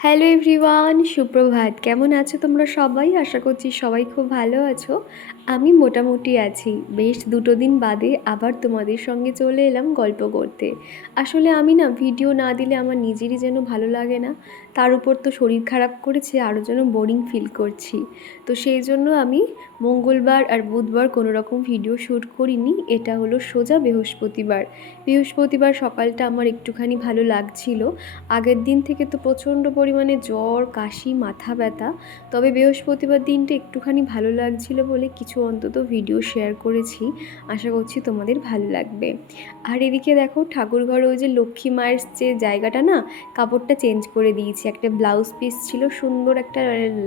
Hello everyone সুপ্রভাত। কেমন আছো তোমরা সবাই? আশা করছি সবাই খুব ভালো আছো। আমি মোটামুটি আছি। বেশ দুটো দিন বাদে আবার তোমাদের সঙ্গে চলে এলাম গল্প করতে। আসলে আমি না ভিডিও না দিলে আমার নিজেরই যেন ভালো লাগে না। তার উপর তো শরীর খারাপ করেছে আরও যেন বোরিং ফিল করছি। তো সেই জন্য আমি মঙ্গলবার আর বুধবার কোনো রকম ভিডিও শ্যুট করিনি। এটা হলো সোজা বৃহস্পতিবার। বৃহস্পতিবার সকালটা আমার একটুখানি ভালো লাগছিল। আগের দিন থেকে তো প্রচণ্ড পরিমাণে জ্বর, কাশি, মাথা ব্যথা। তবে বৃহস্পতিবার দিনটা একটুখানি ভালো লাগছিল বলে কিছু অন্তত ভিডিও শেয়ার করেছি। আশা করছি তোমাদের ভালো লাগবে। আর এদিকে দেখো ঠাকুর ঘরে ওই যে লক্ষ্মী মায়ের যে জায়গাটা না, কাপড়টা চেঞ্জ করে দিয়েছি। একটা ব্লাউজ পিস ছিল সুন্দর একটা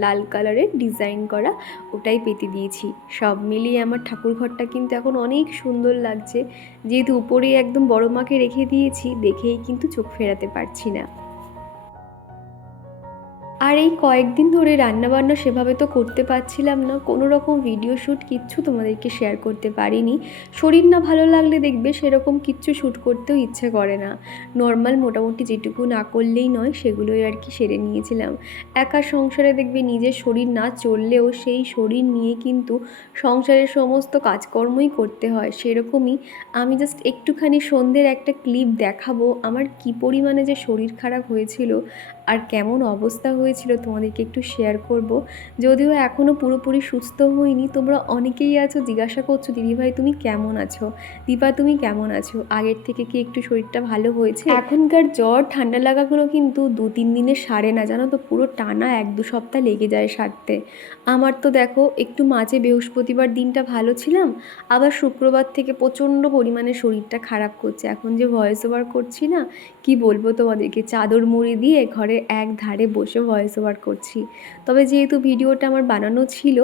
লাল কালারের ডিজাইন করা, ওটাই পেতে দিয়েছি। সব মিলিয়ে আমার ঠাকুর ঘরটা কিন্তু এখন অনেক সুন্দর লাগছে। যেহেতু উপরে একদম বড় মাকে রেখে দিয়েছি, দেখেই কিন্তু চোখ ফেরাতে পারছি না। আর এই কয়েকদিন ধরে রান্নাবান্না সেভাবে তো করতে পারছিলাম না। কোনো রকম ভিডিও শ্যুট কিচ্ছু তোমাদেরকে শেয়ার করতে পারিনি। শরীর না ভালো লাগলে দেখবে সেরকম কিচ্ছু শ্যুট করতেও ইচ্ছে করে না। নর্মাল মোটামুটি যেটুকু না করলেই নয়, সেগুলোই আর কি সেরে নিয়েছিলাম। একা সংসারে দেখবে নিজের শরীর না চললেও সেই শরীর নিয়ে কিন্তু সংসারের সমস্ত কাজকর্মই করতে হয়। সেরকমই আমি জাস্ট একটুখানি সন্ধ্যের একটা ক্লিপ দেখাবো। আমার কি পরিমাণে যে শরীর খারাপ হয়েছিল আর কেমন অবস্থা হয়েছিল তোমাদেরকে একটু শেয়ার করব। যদিও এখনও পুরোপুরি সুস্থ হইনি, তোমরা অনেকেই আছো, জিজ্ঞাসা করছ দিদিভাই তুমি কেমন আছো? দীপা, তুমি কেমন আছো? আগের থেকে কি একটু শরীরটা ভালো হয়েছে? এখনকার জ্বর, ঠান্ডা লাগাগুলো কিন্তু দু তিন দিনে সারে না, জানো তো? পুরো টানা এক দু সপ্তাহ লেগে যায় সারতে। আমার তো দেখো, একটু মাঝে বৃহস্পতিবার দিনটা ভালো ছিলাম, আবার শুক্রবার থেকে প্রচণ্ড পরিমাণে শরীরটা খারাপ করছে। এখন যে ভয়েস ওভার করছি না, কি বলব তোমাদেরকে? চাদর মুড়ি দিয়ে ঘরে এক ধারে বসে ভয়েস ওভার করছি। তবে যেহেতু ভিডিওটা আমার বানানো ছিল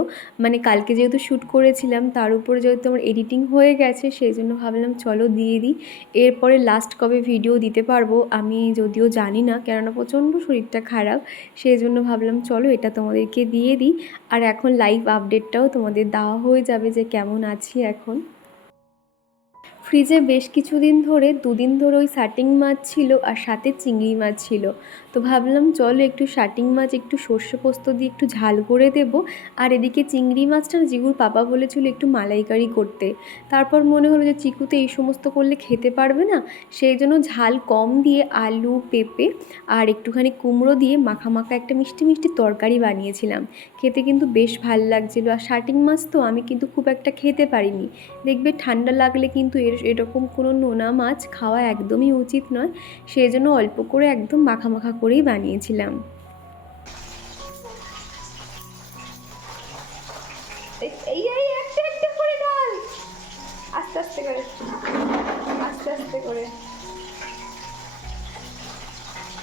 মানে কালকে যেহেতু শ্যুট করেছিলাম, তার উপরে যেহেতু আমার এডিটিং হয়ে গেছে, সেই জন্য ভাবলাম চলো দিয়ে দিই। এরপরে লাস্ট কবে ভিডিও দিতে পারব, আমি যদিও জানি না, কেননা প্রচণ্ড শরীরটা খারাপ, সেই জন্য ভাবলাম চলো এটা তোমাদেরকে দিয়ে দিই। আর এখন লাইভ আপডেটটাও তোমাদের দেওয়া হয়ে যাবে যে কেমন আছি এখন। ফ্রিজে বেশ কিছুদিন ধরে, দুদিন ধরে ওই শাটিং মাছ ছিল আর সাথে চিংড়ি মাছ ছিল। তো ভাবলাম, চলো একটু শাটিং মাছ, একটু সর্ষে পোস্ত দিয়ে একটু ঝাল করে দেব। আর এদিকে চিংড়ি মাছটা জিগুর পাপা বলেছিল একটু মালাইকারি করতে। তারপর মনে হলো যে চিকুতে এই সমস্ত করলে খেতে পারবে না, সেই জন্য ঝাল কম দিয়ে আলু, পেঁপে আর একটুখানি কুমড়ো দিয়ে মাখা মাখা একটা মিষ্টি মিষ্টি তরকারি বানিয়েছিলাম। খেতে কিন্তু বেশ ভালো লাগছিল। আর শাটিং মাছ তো আমি কিন্তু খুব একটা খেতে পারিনি। দেখবে ঠান্ডা লাগলে কিন্তু এর, এরকম কোনো নোনা মাছ খাওয়া একদমই উচিত নয়। সেই জন্য অল্প করে একদম মাখা মাখা করেই বানিয়েছিলাম।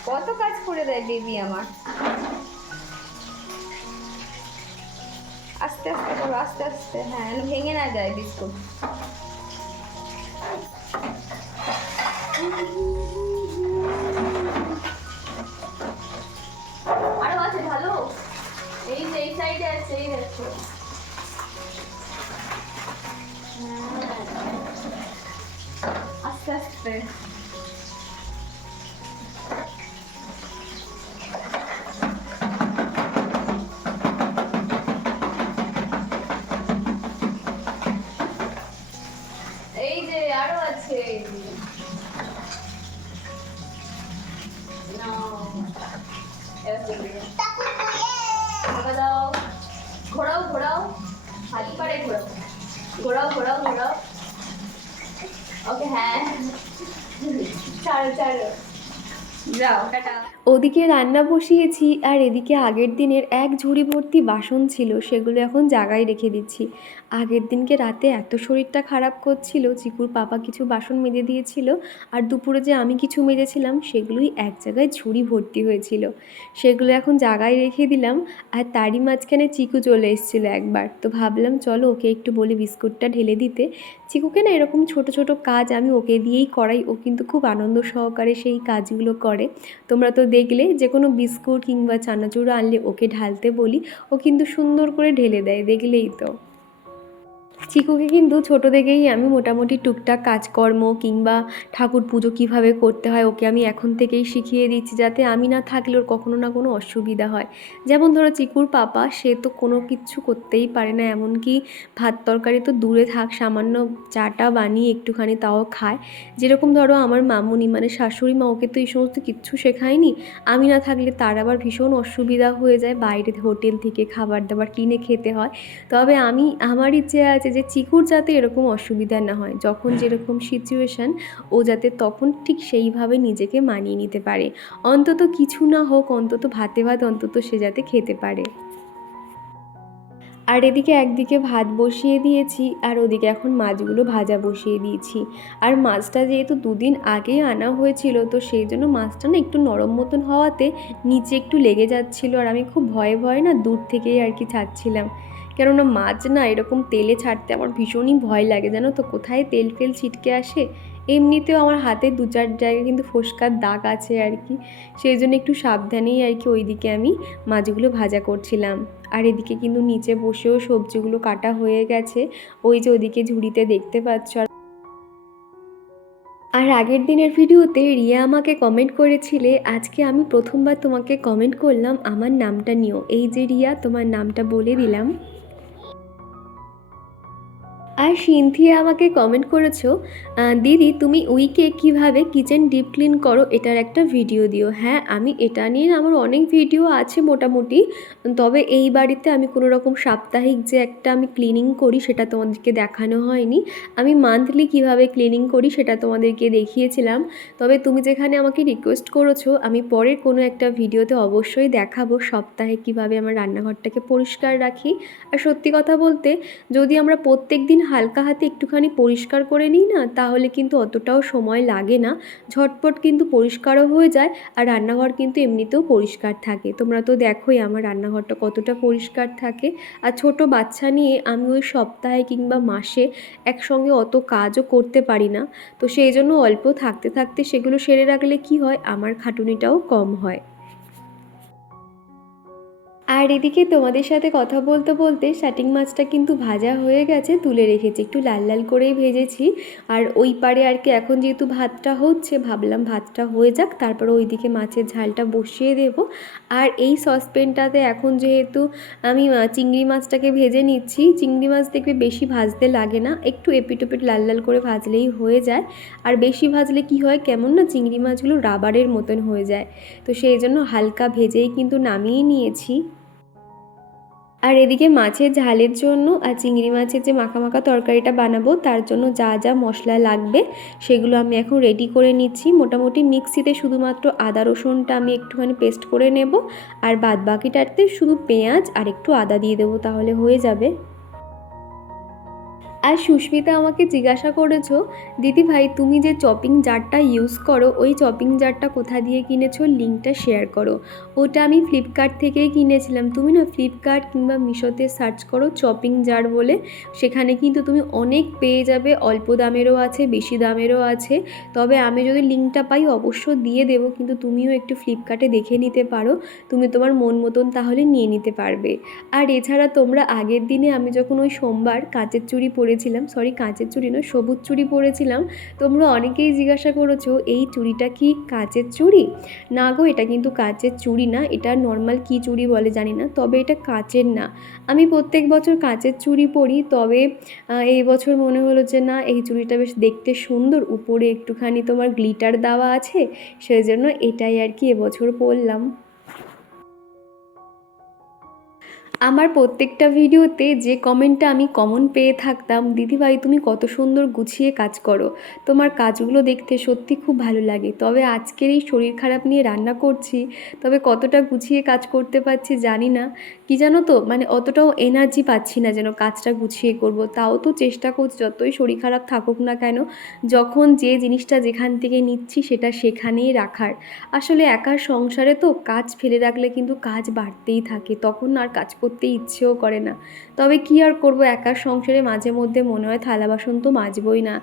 কত কাজ করে দেয় বেবি আমার। আস্তে আস্তে করো, আস্তে আস্তে। হ্যাঁ ভেঙে না যায় বিস্কুট। এই সাইডে আছে এই দেখো আস্তে আস্তে। ચાલો ચાલો જાઓ ટાટા ওদিকে রান্না বসিয়েছি আর এদিকে আগের দিনের এক ঝুড়ি ভর্তি বাসন ছিল, সেগুলো এখন জাগায় রেখে দিচ্ছি। আগের দিনকে রাতে এত শরীরটা খারাপ করছিল, চিকুর পাপা কিছু বাসন মেজে দিয়েছিল আর দুপুরে যে আমি কিছু মেজেছিলাম, সেগুলোই এক জায়গায় ঝুড়ি ভর্তি হয়েছিল। সেগুলো এখন জায়গায় রেখে দিলাম আর তারই মাঝখানে চিকু চলে এসেছিল একবার। তো ভাবলাম, চলো ওকে একটু বলি বিস্কুটটা ঢেলে দিতে। চিকুকে না এরকম ছোট ছোট কাজ আমি ওকে দিয়েই করাই, ও কিন্তু খুব আনন্দ সহকারে সেই কাজগুলো করে। তোমরা তো দেখলে যে কোনো বিস্কুট কিংবা চানাচুর আনলে ওকে ঢালতে বলি, ও কিন্তু সুন্দর করে ঢেলে দেয়, দেখলেই তো। চিকুকে কিন্তু ছোটো থেকেই আমি মোটামুটি টুকটাক কাজকর্ম কিংবা ঠাকুর পুজো কীভাবে করতে হয়, ওকে আমি এখন থেকেই শিখিয়ে দিচ্ছি যাতে আমি না থাকলে ওর কখনো না কোনো অসুবিধা হয়। যেমন ধরো চিকুর পাপা, সে তো কোনো কিচ্ছু করতেই পারে না, এমনকি ভাত তরকারি তো দূরে থাক, সামান্য চাটা বানিয়ে একটুখানি তাও খায়। যেরকম ধরো আমার মামুনি মানে শাশুড়ি মা, ওকে তো এই সমস্ত কিচ্ছু শেখায়নি, আমি না থাকলে তার আবার ভীষণ অসুবিধা হয়ে যায়, বাইরে হোটেল থেকে খাবার দাবার কিনে খেতে হয়। তবে আমি, আমার ইচ্ছে আছে যে চিকুর যাতে এরকম অসুবিধা না হয়। যখন যেরকম সিচুয়েশান ও যাতে তখন ঠিক সেইভাবে নিজেকে মানিয়ে নিতে পারে। অন্তত কিছু না হোক অন্তত ভাতে ভাত অন্তত সে যাতে খেতে পারে। আর এদিকে একদিকে ভাত বসিয়ে দিয়েছি আর ওদিকে এখন মাছগুলো ভাজা বসিয়ে দিয়েছি। আর মাছটা যেহেতু দুদিন আগেই আনা হয়েছিল তো সেই জন্য মাছটা না একটু নরম মতন হওয়াতে নিচে একটু লেগে যাচ্ছিল আর আমি খুব ভয়ে ভয়ে না দূর থেকেই আর কি ছাড়ছিলাম। কেননা মাছ না এরকম তেলে ছাড়তে আমার ভীষণই ভয় লাগে, জানো তো? কোথায় তেল ফেল ছিটকে আসে? এমনিতেও আমার হাতে দু চার জায়গায় কিন্তু ফোসকার দাগ আছে আর কি। সেই জন্য একটু সাবধানেই আর কি ওইদিকে আমি মাছগুলো ভাজা করছিলাম। আর এদিকে কিন্তু নিচে বসেও সবজিগুলো কাটা হয়ে গেছে। ওই যে ওদিকে ঝুড়িতে দেখতে পাচ্ছ। আর আর আগের দিনের ভিডিওতে রিয়া আমাকে কমেন্ট করেছিলে, আজকে আমি প্রথমবার তোমাকে কমেন্ট করলাম আমার নামটা নিও এই যে রিয়া, তোমার নামটা বলে দিলাম। আর সিনথিয়া আমাকে কমেন্ট করেছ দিদি, তুমি উইকে কীভাবে কিচেন ডিপ ক্লিন করো এটার একটা ভিডিও দিও। হ্যাঁ আমি এটা নিয়ে আমার অনেক ভিডিও আছে মোটামুটি, তবে এই বাড়িতে আমি কোনো রকম সাপ্তাহিক যে একটা আমি ক্লিনিং করি সেটা তোমাদেরকে দেখানো হয়নি। আমি মান্থলি কীভাবে ক্লিনিং করি সেটা তোমাদেরকে দেখিয়েছিলাম, তবে তুমি যেখানে আমাকে রিকোয়েস্ট করেছ, আমি পরের কোনো একটা ভিডিওতে অবশ্যই দেখাবো সপ্তাহে কীভাবে আমার রান্নাঘরটাকে পরিষ্কার রাখি। আর সত্যি কথা বলতে, যদি আমরা প্রত্যেক দিন হালকা হাতে একটুখানি পরিষ্কার করে নিই না, তাহলে কিন্তু অতটাও সময় লাগে না। ঝটপট কিন্তু পরিষ্কারও হয়ে যায় আর রান্নাঘর কিন্তু এমনিতেও পরিষ্কার থাকে। তোমরা তো দেখোই আমার রান্নাঘরটা কতটা পরিষ্কার থাকে। আর ছোট বাচ্চা নিয়ে আমি ওই সপ্তাহে কিংবা মাসে একসঙ্গে অত কাজও করতে পারি না। তো সেই জন্য অল্প থাকতে থাকতে সেগুলো সেরে রাখলে কি হয়? আমার খাটুনিটাও কম হয়। আর এদিকে তোমাদের সাথে কথা বলতে বলতে শাটিং মাছটা কিন্তু ভাজা হয়ে গেছে, তুলে রেখেছি, একটু লাল লাল করেই ভেজেছি। আর ওই পারে আর কি এখন যেহেতু ভাতটা হচ্ছে, ভাবলাম ভাতটা হয়ে যাক, তারপর ওইদিকে মাছের ঝালটা বসিয়ে দেব। আর এই সসপ্যানটাতে এখন যেহেতু আমি চিংড়ি মাছটাকে ভেজে নিচ্ছি, চিংড়ি মাছ দেখবে বেশি ভাজতে লাগে না, একটু এপিটোপিট লাল লাল করে ভাজলেই হয়ে যায়। আর বেশি ভাজলে কি হয়, কেমন না চিংড়ি মাছগুলো রাবারের মতন হয়ে যায়। তো সেই জন্য হালকা ভেজেই কিন্তু নামিয়ে নিয়েছি। আর এদিকে মাছের ঝালের জন্য আর চিংড়ি মাছের যে মাখা মাখা তরকারিটা বানাবো, তার জন্য যা যা মশলা লাগবে সেগুলো আমি এখন রেডি করে নিচ্ছি। মোটামুটি মিক্সিতে শুধুমাত্র আদা, রসুনটা আমি একটুখানি পেস্ট করে নেব। আর বাদ বাকিটাতে শুধু পেঁয়াজ আর একটু আদা দিয়ে দেবো, তাহলে হয়ে যাবে। আর সুস্মিতা আমাকে জিজ্ঞাসা করেছ, দিদি ভাই, তুমি যে চপিং জারটা ইউজ করো, ওই চপিং জারটা কোথা দিয়ে কিনেছো লিঙ্কটা শেয়ার করো। ওটা আমি ফ্লিপকার্ট থেকেই কিনেছিলাম। তুমি না ফ্লিপকার্ট কিংবা মিশোতে সার্চ করো চপিং জার বলে, সেখানে কিন্তু তুমি অনেক পেয়ে যাবে। অল্প দামেরও আছে, বেশি দামেরও আছে। তবে আমি যদি লিঙ্কটা পাই, অবশ্য দিয়ে দেবো, কিন্তু তুমিও একটু ফ্লিপকার্টে দেখে নিতে পারো। তুমি তোমার মন মতন তাহলে নিয়ে নিতে পারবে। আর এছাড়া তোমরা আগের দিনে আমি যখন ওই সোমবার কাঁচের চুড়ি পরেছিলাম সরি কাঁচের চুড়ি নয়, সবুজ চুড়ি পরেছিলাম। তোমরা অনেকেই জিজ্ঞাসা করেছ, এই চুড়িটা কি কাঁচের চুড়ি না গো, এটা কিন্তু কাঁচের চুড়ি না, এটা নর্মাল কী চুড়ি বলে জানি না, তবে এটা কাঁচের না। আমি প্রত্যেক বছর কাঁচের চুড়ি পরি, তবে এই বছর মনে হলো যে না, এই চুড়িটা বেশ দেখতে সুন্দর, উপরে একটুখানি তোমার গ্লিটার দেওয়া আছে সেই জন্য এটাই আর কি এবছর পরলাম। আমার প্রত্যেকটা ভিডিওতে যে কমেন্টটা আমি কমন পেয়ে থাকতাম, দিদিভাই, তুমি কত সুন্দর গুছিয়ে কাজ করো। তোমার কাজগুলো দেখতে সত্যি খুব ভালো লাগে। তবে আজকের এই শরীর খারাপ নিয়ে রান্না করছি, তবে কতটা গুছিয়ে কাজ করতে পারছি জানি না। কি জানো তো মানে অতটাও এনার্জি পাচ্ছি না যেন কাজটা গুছিয়ে করব। তাও তো চেষ্টা করছি, যতই শরীর খারাপ থাকুক না কেন, যখন যে জিনিসটা যেখান থেকে নিচ্ছি সেটা সেখানেই রাখার। আসলে একার সংসারে তো কাজ ফেলে রাখলে কিন্তু কাজ বাড়তেই থাকে, তখন আর কাজ করতে করতে ইচ্ছেও করে না। তবে কি আর করব? একার সংসারে মাঝে মধ্যে মনে হয় থালা বাসন তো মাজবই না।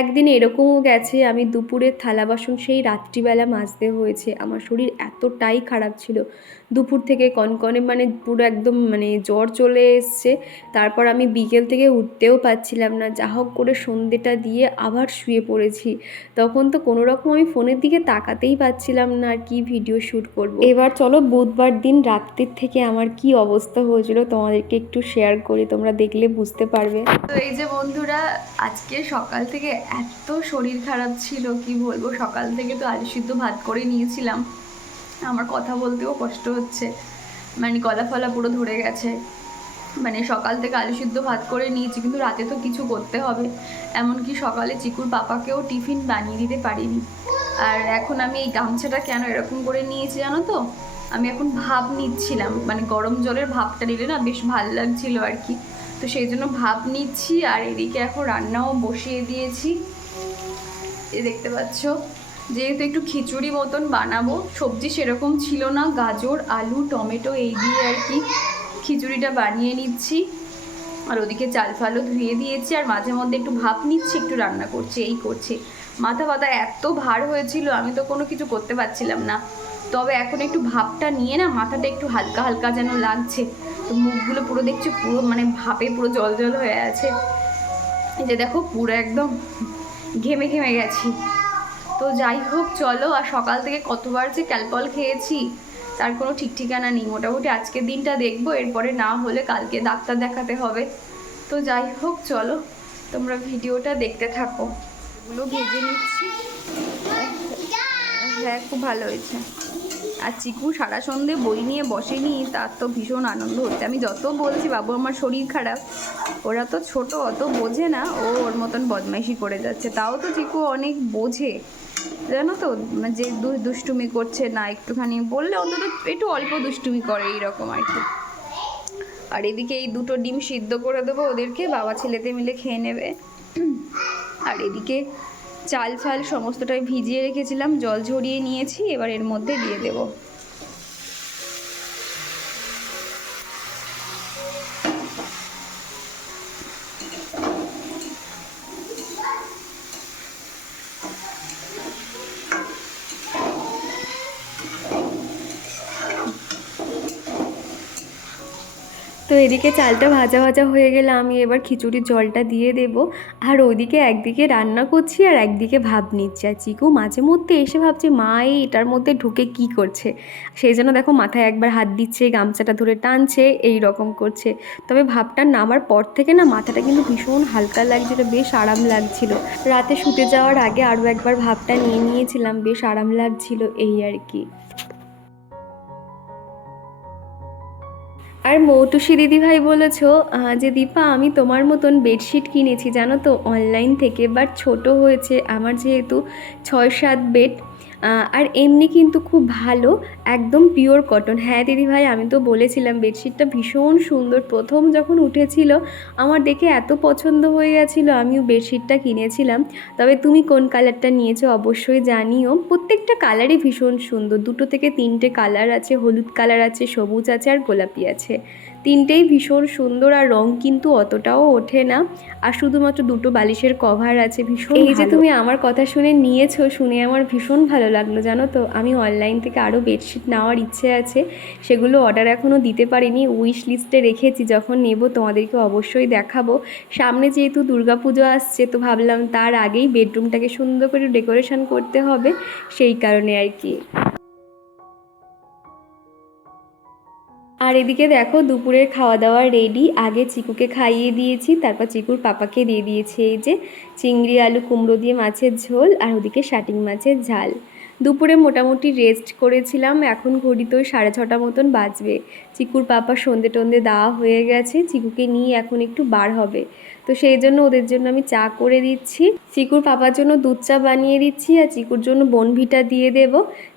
একদিন এরকমও গেছে, আমি দুপুরের থালা বাসন সেই রাত্রিবেলা মাজতে হয়েছে। আমার শরীর এতটাই খারাপ ছিল। দুপুর থেকে কনকনে মানে পুরো একদম মানে জ্বর চলে এসছে। তারপর আমি বিকেল থেকে উঠতেও পারছিলাম না। যা হোক করে সন্ধেটা দিয়ে আবার শুয়ে পড়েছি। তখন তো কোনো রকম আমি ফোনের দিকে তাকাতেই পাচ্ছিলাম না আর কি ভিডিও শ্যুট করব। এবার চলো বুধবার দিন রাত্রির থেকে আমার কি অবস্থা হয়েছিল, তোমাদেরকে একটু শেয়ার করি, তোমরা দেখলে বুঝতে পারবে। তো এই যে বন্ধুরা, আজকে সকাল থেকে এত শরীর খারাপ ছিল, কি বলব? সকাল থেকে তো আলু সিদ্ধ ভাত করে নিয়েছিলাম। আমার কথা বলতেও কষ্ট হচ্ছে। মানে গলা ফলা পুরো ধরে গেছে। মানে সকাল থেকে আলু সিদ্ধ ভাত করে নিয়েছি, কিন্তু রাতে তো কিছু করতে হবে। এমনকি সকালে চিকুর পাপাকেও টিফিন বানিয়ে দিতে পারিনি। আর এখন আমি এই গামছাটা কেন এরকম করে নিয়েছি জানো তো? আমি এখন ভাব নিচ্ছিলাম মানে গরম জলের ভাবটা নিলে না বেশ ভালো লাগছিল আর কি। তো সেই জন্য ভাব নিচ্ছি আর এদিকে এখন রান্নাও বসিয়ে দিয়েছি। এ দেখতে পাচ্ছ, যেহেতু একটু খিচুড়ি মতন বানাবো, সবজি সেরকম ছিল না, গাজর, আলু, টমেটো এই দিয়ে আর কি খিচুড়িটা বানিয়ে নিচ্ছি। আর ওদিকে চাল ফালও ধুয়ে দিয়েছি আর মাঝে মধ্যে একটু ভাপ নিচ্ছি, একটু রান্না করছি, এই করছি। মাথা ব্যথা এত ভার হয়েছিল, আমি তো কোনো কিছু করতে পারছিলাম না। তবে এখন একটু ভাপটা নিয়ে না, মাথাটা একটু হালকা হালকা যেন লাগছে। তো মুখগুলো পুরো দেখছি পুরো মানে ভাপে পুরো জল জল হয়ে আছে। যে দেখো, পুরো একদম ঘেমে ঘেমে গেছি। তো যাই হোক, চলো, আর সকাল থেকে কতবার যে ক্যালপল খেয়েছি, তার কোনো ঠিক ঠিকানা নেই। মোটামুটি আজকের দিনটা দেখব, এরপরে না হলে কালকে ডাক্তার দেখাতে হবে। তো যাই হোক, চলো, তোমরা ভিডিওটা দেখতে থাকো। এগুলো ভেজে নিচ্ছি। হ্যাঁ খুব ভালো হয়েছে। আর চিকু সারা সন্ধে বই নিয়ে বসেনি, তার তো ভীষণ আনন্দ হচ্ছে। আমি যত বলছি, বাবু আমার শরীর খারাপ। ওরা তো ছোট, অত বোঝে না। ও ওর মতন বদমাইশি করে যাচ্ছে। তাও তো চিকু অনেক বোঝে। জানো তো মানে যে দুষ্টুমি করছে না একটুখানি, বললে অন্তত একটু অল্প দুষ্টুমি করে এইরকম আর কি। আর এদিকে এই দুটো ডিম সিদ্ধ করে দেবো ওদেরকে, বাবা ছেলেতে মিলে খেয়ে নেবে। আর এদিকে চাল ফাল সমস্তটাই ভিজিয়ে রেখেছিলাম, জল ঝরিয়ে নিয়েছি, এবার এর মধ্যে দিয়ে দেবো। তো এদিকে চালটা ভাজা ভাজা হয়ে গেলে আমি এবার খিচুড়ির জলটা দিয়ে দেব। আর ওদিকে একদিকে রান্না করছি আর একদিকে ভাব নিচ্ছি। আর চিকু মাঝে মধ্যে এসে ভাবছে, মা, এই এটার মধ্যে ঢুকে কি করছে? সেই জন্য দেখো মাথায় একবার হাত দিচ্ছে, গামছাটা ধরে টানছে, এই রকম করছে। তবে ভাবটা নামার পর থেকে না মাথাটা কিন্তু ভীষণ হালকা লাগছিল, বেশ আরাম লাগছিল। রাতে শুতে যাওয়ার আগে আরও একবার ভাবটা নিয়ে নিয়েছিলাম, বেশ আরাম লাগছিল এই আর কি। আর মৌটুসি দিদিভাই বলেছ যে দীপা, আমি তোমার মতন বেডশিট কিনেছি, জানো তো অনলাইন থেকে বাট ছোট হয়েছে। আমার যেহেতু ছয় সাত বেড আর এমনি কিন্তু খুব ভালো, একদম পিওর কটন হ্যাঁ দিদিভাই আমি তো বলেছিলাম বেডশিটটা ভীষণ সুন্দর। প্রথম যখন উঠেছিল, আমার দেখে এত পছন্দ হয়ে গেছিল, আমিও বেডশিটটা কিনেছিলাম। তবে তুমি কোন কালারটা নিয়েছো অবশ্যই জানিও। প্রত্যেকটা কালারই ভীষণ সুন্দর। দুটো থেকে তিনটে কালার আছে, হলুদ কালার আছে, সবুজ আছে, আর গোলাপি আছে। তিনটেই ভীষণ সুন্দর আর রং কিন্তু অতটাও ওঠে না। আর শুধুমাত্র দুটো বালিশের কভার আছে ভীষণ এই যে তুমি আমার কথা শুনে নিয়েছো শুনে আমার ভীষণ ভালো লাগল জানো তো? আমি অনলাইন থেকে আরও বেডশিট নেওয়ার ইচ্ছে আছে সেগুলো অর্ডার এখনও দিতে পারিনি। উইশ লিস্টে রেখেছি যখন নেব তোমাদেরকে অবশ্যই দেখাবো। সামনে যেহেতু দুর্গাপুজো আসছে তো ভাবলাম তার আগেই বেডরুমটাকে সুন্দর করে ডেকোরেশন করতে হবে সেই কারণে আর কি। আর এদিকে দেখো, দুপুরের খাওয়া দাওয়া রেডি আগে চিকুকে খাইয়ে দিয়েছি, তারপর চিকুর পাপাকে দিয়ে দিয়েছি এই যে চিংড়ি, আলু, কুমড়ো দিয়ে মাছের ঝোল আর ওদিকে শাটিং মাছের ঝাল। দুপুরে মোটামুটি রেস্ট করেছিলাম, এখন ঘড়ি তো সাড়ে ছটা মতন বাজবে। চিকুর পাপা সন্ধে টন্ধে দেওয়া হয়ে গেছে, চিকুকে নিয়ে এখন একটু বার হবে। তো সেই জন্য ওদের জন্য আমি চা করে দিচ্ছি। চিকুর পাপার জন্য দুধ চা বানিয়ে দিচ্ছি আর চিকুর জন্য বনভিটা দিয়ে দেব।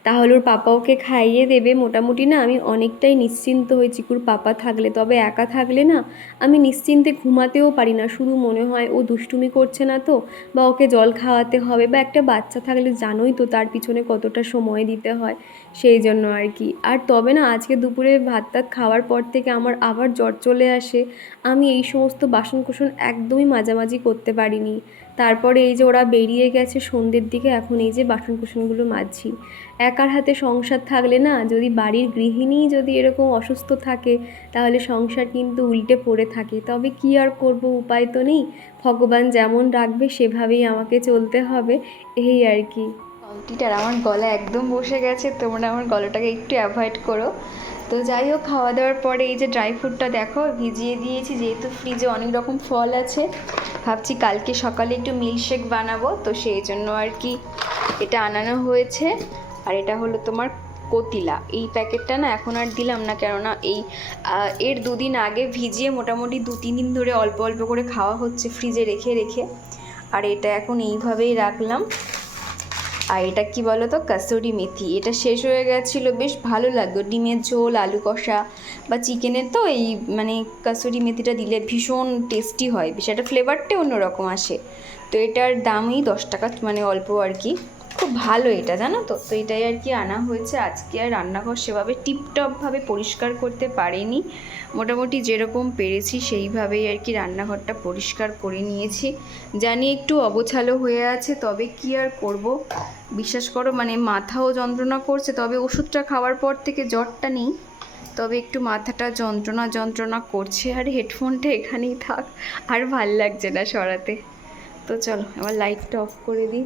তাহলে ওর পাপা ওকে খাইয়ে দেবে। মোটামুটি না আমি অনেকটাই নিশ্চিন্ত হই চিকুর পাপা থাকলে। তবে একা থাকলে না আমি নিশ্চিন্তে ঘুমাতেও পারি না। শুধু মনে হয় ও দুষ্টুমি করছে না তো বা ওকে জল খাওয়াতে হবে বা একটা বাচ্চা থাকলে জানোই তো তার পিছনে কতটা সময় দিতে হয়। সেই জন্য আর কি। আর তবে না, আজকে দুপুরে ভাত টাত খাওয়ার পর থেকে আমার আবার জ্বর চলে আসে। আমি এই সমস্ত বাসন কুসন একদমই মাঝামাঝি করতে পারিনি। তারপরে এই যে ওরা বেরিয়ে গেছে সন্ধ্যের দিকে, এখন এই যে বাসন কুসনগুলো মাজছি। একার হাতে সংসার থাকলে না, যদি বাড়ির গৃহিণী যদি এরকম অসুস্থ থাকে, তাহলে সংসার কিন্তু উল্টে পড়ে থাকে। তবে কি আর করব, উপায় তো নেই। ভগবান যেমন রাখবে, সেভাবেই আমাকে চলতে হবে, এই আর কি। কম্পিউটার আমার গলা একদম বসে গেছে, তোমরা আমার গলাটাকে একটু অ্যাভয়েড করো। তো যাই হোক, খাওয়া দাওয়ার পরে এই যে ড্রাই ফ্রুটটা দেখো, ভিজিয়ে দিয়েছি, যেহেতু ফ্রিজে অনেক রকম ফল আছে, ভাবছি কালকে সকালে একটু মিল্কশেক বানাবো, তো সেই জন্য আর কি এটা আনানো হয়েছে। আর এটা হলো তোমার কতিলা। এই প্যাকেটটা না এখন আর দিলাম না, কেননা এই এর দুদিন আগে ভিজিয়ে মোটামুটি দু, তিন দিন ধরে অল্প অল্প করে খাওয়া হচ্ছে ফ্রিজে রেখে রেখে। আর এটা এখন এইভাবেই রাখলাম। আর এটা কি বলো তো কাসুরি মেথি। এটা শেষ হয়ে গেছিল, বেশ ভালো লাগতো ডিমের ঝোল, আলু কষা বা চিকেনের তো এই মানে কাসুরি মেথিটা দিলে ভীষণ টেস্টি হয়। বেশ একটা ফ্লেভারটাই অন্যরকম আসে। তো এটার দামই দশ টাকা মানে অল্প আর কি। খুব ভালো এটা, জানো তো? তো এটাই আর কি আনা হয়েছে। আজকে আর রান্নাঘর সেভাবে টিপটপভাবে পরিষ্কার করতে পারিনি। মোটামুটি যেরকম পেরেছি সেইভাবেই আর কি রান্নাঘরটা পরিষ্কার করে নিয়েছি। জানি একটু অগোছালো হয়ে আছে, তবে কি আর করব? বিশ্বাস করো মানে মাথাও যন্ত্রণা করছে, তবে ওষুধটা খাওয়ার পর থেকে জ্বরটা নেই। তবে একটু মাথাটা যন্ত্রণা যন্ত্রণা করছে, আর হেডফোনটা এখানেই থাক, আর ভালো লাগছে না সরাতে। তো চলো, এবার লাইটটা অফ করে দিই।